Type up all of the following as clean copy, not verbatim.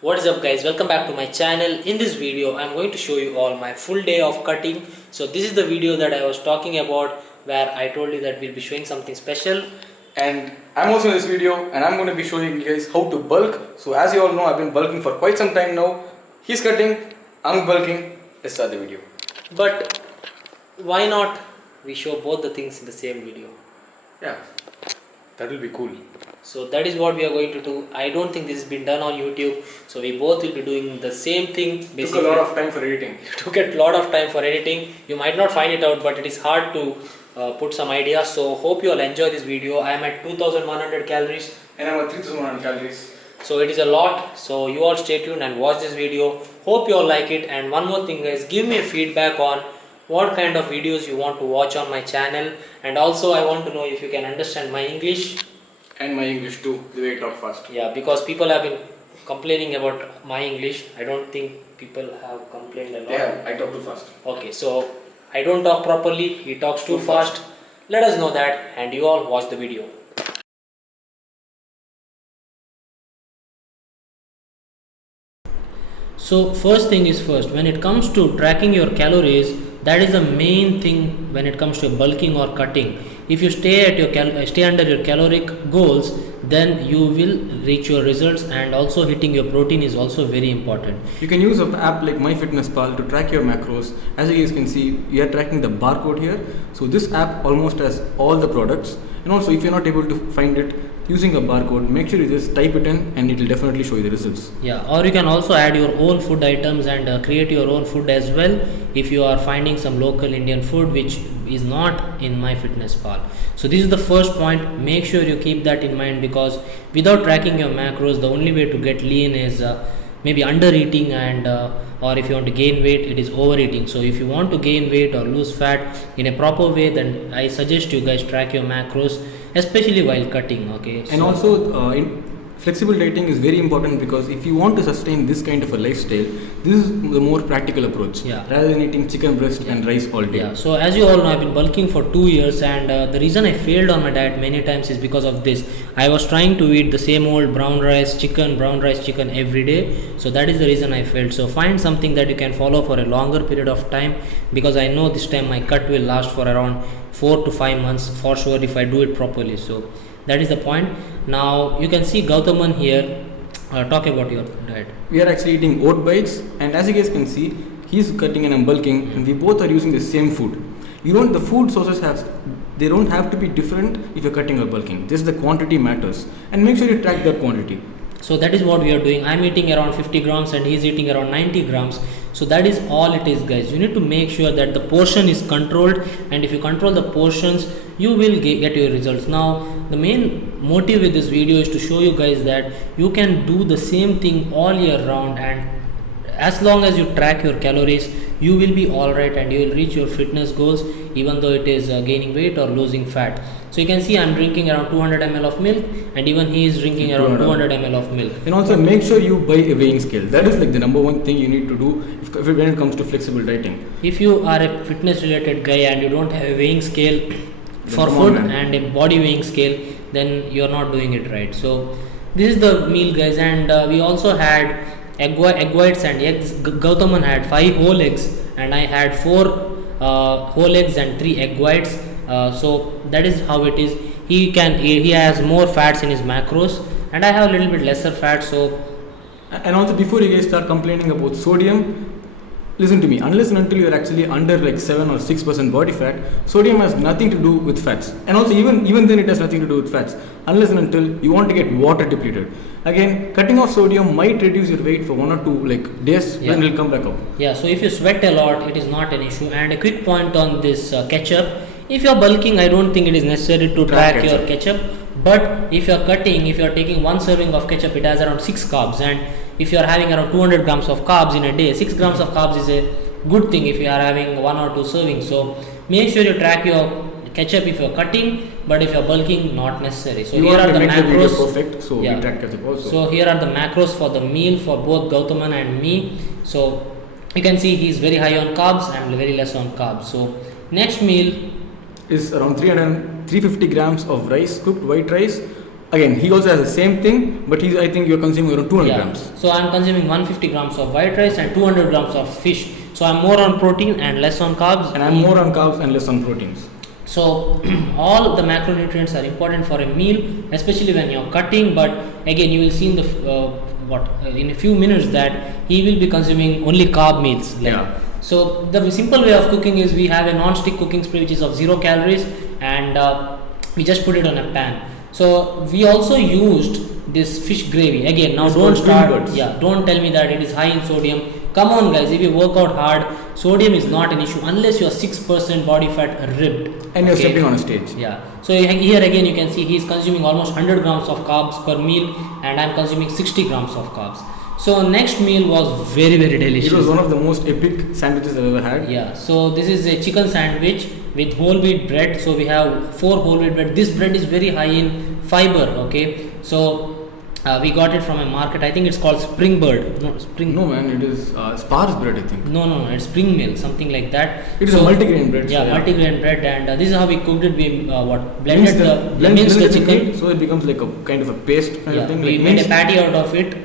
What is up guys, welcome back to my channel. In this video I'm going to show you all my full day of cutting. So this is the video that I was talking about where I told you that we'll be showing something special. And I'm also in this video and I'm going to be showing you guys how to bulk. So as you all know, I've been bulking for quite some time now. He's cutting, I'm bulking. Let's start the video. But why not we show both the things in the same video? Yeah, that will be cool. So that is what we are going to do. I don't think this has been done on YouTube. So we both will be doing the same thing. Basically. Took a lot of time for editing. It took a lot of time for editing. You might not find it out, but it is hard to put some ideas. So hope you all enjoy this video. I am at 2100 calories. And I'm at 3100 calories. So it is a lot. So you all stay tuned and watch this video. Hope you all like it. And one more thing guys, give me a feedback on what kind of videos you want to watch on my channel. And also I want to know if you can understand my English. And my English too, the way I talk fast. Yeah, because people have been complaining about my English. I don't think people have complained a lot. Yeah, I talk too fast. Okay, so I don't talk properly, he talks too fast. Let us know that and you all watch the video. So first thing is first, when it comes to tracking your calories, that is the main thing when it comes to bulking or cutting. If you stay at your stay under your caloric goals, then you will reach your results, and also hitting your protein is also very important. You can use an app like MyFitnessPal to track your macros. As you guys can see, we are tracking the barcode here. So this app almost has all the products, and also if you're not able to find it using a barcode, make sure you just type it in and it will definitely show you the results. Yeah, or you can also add your own food items and create your own food as well if you are finding some local Indian food which is not in MyFitnessPal. So this is the first point. Make sure you keep that in mind, because without tracking your macros, the only way to get lean is maybe under eating, and or if you want to gain weight, it is overeating. So if you want to gain weight or lose fat in a proper way, then I suggest you guys track your macros, especially while cutting. Okay, and also flexible dieting is very important, because if you want to sustain this kind of a lifestyle, this is the more practical approach, rather than eating chicken breast and rice all day. Yeah, so as you all know, I've been bulking for 2 years, and the reason I failed on my diet many times is because of this. I was trying to eat the same old brown rice chicken every day. So that is the reason I failed. So find something that you can follow for a longer period of time, because I know this time my cut will last for around 4 to 5 months for sure if I do it properly. So that is the point. Now you can see Gautaman here. Talk about your diet. We are actually eating oat bites, and as you guys can see, he's cutting and I'm bulking, and we both are using the same food. The food sources they don't have to be different if you're cutting or bulking. Just the quantity matters, and make sure you track that quantity. So that is what we are doing. I'm eating around 50 grams and he's eating around 90 grams. So that is all it is guys. You need to make sure that the portion is controlled, and if you control the portions, you will get your results. Now the main motive with this video is to show you guys that you can do the same thing all year round, and as long as you track your calories, you will be alright and you will reach your fitness goals, even though it is gaining weight or losing fat. So you can see I'm drinking around 200 ml of milk, and even he is drinking around 200 ml of milk. And also make sure you buy a weighing scale. That is like the number one thing you need to do when it comes to flexible dieting. If you are a fitness related guy and you don't have a weighing scale for food and a body weighing scale, then you are not doing it right. So this is the meal guys, and we also had egg whites and eggs. Gautaman had 5 whole eggs and I had 4 whole eggs and 3 egg whites. So that is how it is. He has more fats in his macros, and I have a little bit lesser fat. So, and also before you guys start complaining about sodium, listen to me. Unless and until you are actually under like 7 or 6% body fat, sodium has nothing to do with fats. And also even then it has nothing to do with fats, unless and until you want to get water depleted. Again, cutting off sodium might reduce your weight for 1 or 2 days, then it will come back up. Yeah, so if you sweat a lot, it is not an issue. And a quick point on this ketchup. If you are bulking, I don't think it is necessary to track your ketchup. But if you are cutting, if you are taking 1 serving of ketchup, it has around 6 carbs. And if you are having around 200 grams of carbs in a day, 6 grams of carbs is a good thing if you are having 1 or 2 servings. So make sure you track your ketchup if you are cutting, but if you are bulking, not necessary. So here are the macros. Perfect, so we track ketchup also. So here are the macros for the meal for both Gautaman and me. So you can see he is very high on carbs and very less on carbs. So next meal is around 350 grams of rice, cooked white rice, Again, he also has the same thing, but I think you're consuming around 200 grams. So I'm consuming 150 grams of white rice and 200 grams of fish. So I'm more on protein and less on carbs. And I'm more on carbs and less on proteins. So all the macronutrients are important for a meal, especially when you're cutting. But again, you will see in the in a few minutes that he will be consuming only carb meals. So the simple way of cooking is we have a non-stick cooking spray which is of 0 calories, and we just put it on a pan. So we also used this fish gravy. Again, now don't tell me that it is high in sodium. Come on guys, if you work out hard, sodium is not an issue unless you are 6% body fat ripped. And you're stepping on a stage. So here again you can see he is consuming almost 100 grams of carbs per meal, and I'm consuming 60 grams of carbs. So next meal was very, very delicious. It was one of the most epic sandwiches I've ever had. So this is a chicken sandwich with whole wheat bread. So we have 4 whole wheat bread. This bread is very high in fiber. Okay. So we got it from a market. I think it's called Springbird. No man, it is Spars bread, I think. No, it's spring meal, something like that. It is a multigrain bread. Multigrain bread, and this is how we cooked it. We blended the chicken, so it becomes like a kind of a paste kind of thing. We made a patty out of it,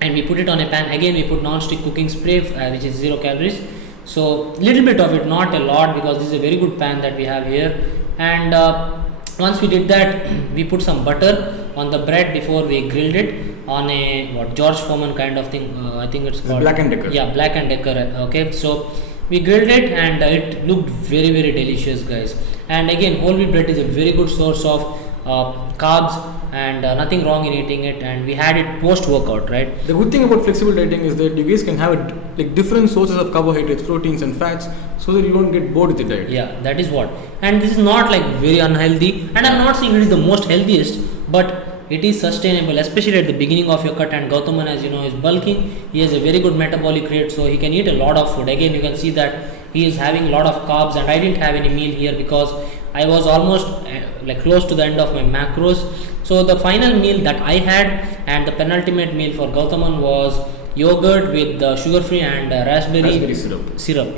and we put it on a pan. Again, we put non-stick cooking spray, which is 0 calories. So little bit of it, not a lot, because this is a very good pan that we have here. And once we did that, we put some butter on the bread before we grilled it on a George Foreman kind of thing. I think it's called Black and Decker. Black and Decker. Okay, so we grilled it, and it looked very, very delicious, guys. And again, whole wheat bread is a very good source of carbs, and nothing wrong in eating it. And we had it post workout, right? The good thing about flexible dieting is that you guys can have different sources of carbohydrates, proteins and fats, so that you don't get bored with the diet. That is what. And this is not very unhealthy, and I'm not saying it is the most healthiest, but it is sustainable, especially at the beginning of your cut. And Gautaman, as you know, is bulking. He has a very good metabolic rate, so he can eat a lot of food. Again, you can see that he is having a lot of carbs, and I didn't have any meal here because I was almost close to the end of my macros. So the final meal that I had, and the penultimate meal for Gautaman, was yogurt with sugar free and raspberry syrup.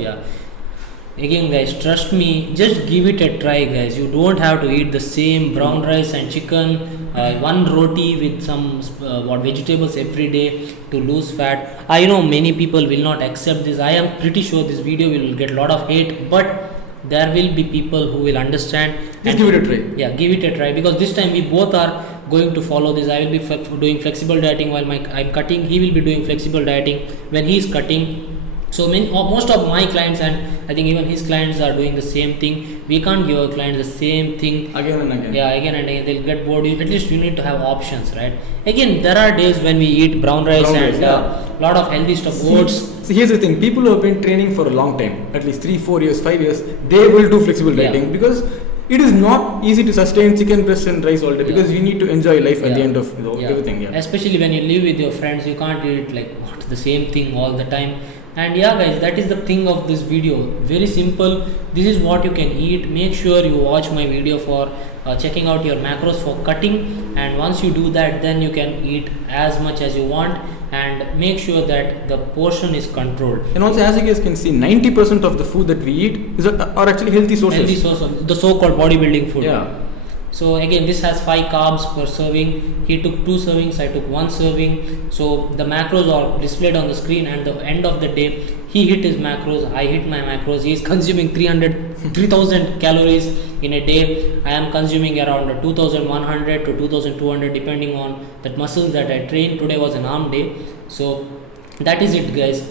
Again guys, trust me, just give it a try guys. You don't have to eat the same brown rice and chicken, one roti with some vegetables every day to lose fat. I know many people will not accept this. I am pretty sure this video will get a lot of hate, but there will be people who will understand. Just give it a try. Give it a try, because this time we both are going to follow this. I will be doing flexible dieting while I'm cutting. He will be doing flexible dieting when he is cutting. So most of my clients, and I think even his clients, are doing the same thing. We can't give our clients the same thing again and again. Again and again. They'll get bored. At least you need to have options, right? Again, there are days when we eat brown rice and lot of healthy stuff, oats. So here's the thing: people who have been training for a long time, at least 3, 4 years, 5 years, they will do flexible dieting because it is not easy to sustain chicken breast and rice all day, because you need to enjoy life at the end of everything. Especially when you live with your friends, you can't eat the same thing all the time. And guys, that is the thing of this video. Very simple. This is what you can eat. Make sure you watch my video for checking out your macros for cutting, and once you do that, then you can eat as much as you want, and make sure that the portion is controlled. And also, as you guys can see, 90% of the food that we eat are actually healthy sources. Healthy source of the so-called bodybuilding food. So again, this has 5 carbs per serving. He took 2 servings, I took 1 serving. So the macros are displayed on the screen, and at the end of the day, he hit his macros, I hit my macros. He is consuming 3000 calories in a day. I am consuming around 2100 to 2200 depending on the muscles that I train. Today was an arm day. So that is it guys.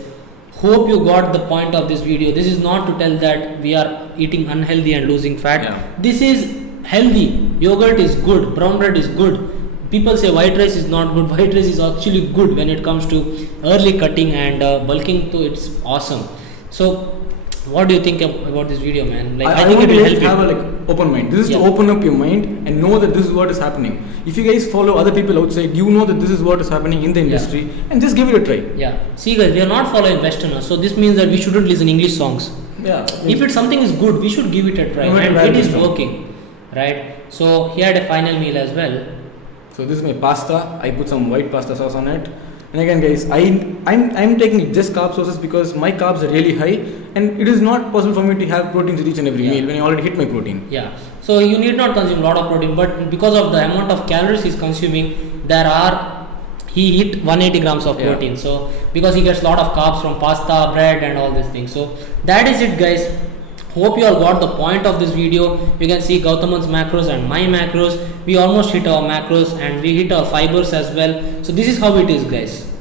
Hope you got the point of this video. This is not to tell that we are eating unhealthy and losing fat. This is healthy. Yogurt is good, brown bread is good. People say white rice is not good. White rice is actually good when it comes to early cutting and bulking, so it's awesome. So what do you think about this video, man? I think it will help you have a open mind. This is to open up your mind and know that this is what is happening. If you guys follow other people outside, you know that this is what is happening in the industry, and just give it a try. See guys, we are not following Westerners, so this means that we shouldn't listen English songs. If it's something is good, we should give it a try, and it is working. Right, so he had a final meal as well. So this is my pasta. I put some white pasta sauce on it, And again, guys, I'm taking just carb sources because my carbs are really high, and it is not possible for me to have proteins with each and every meal when I already hit my protein. Yeah. So you need not consume a lot of protein, but because of the amount of calories he's consuming, he hit 180 grams of protein. So because he gets a lot of carbs from pasta, bread, and all these things. So that is it, guys. Hope you all got the point of this video. You can see Gautaman's macros and my macros. We almost hit our macros and we hit our fibers as well. So this is how it is, guys.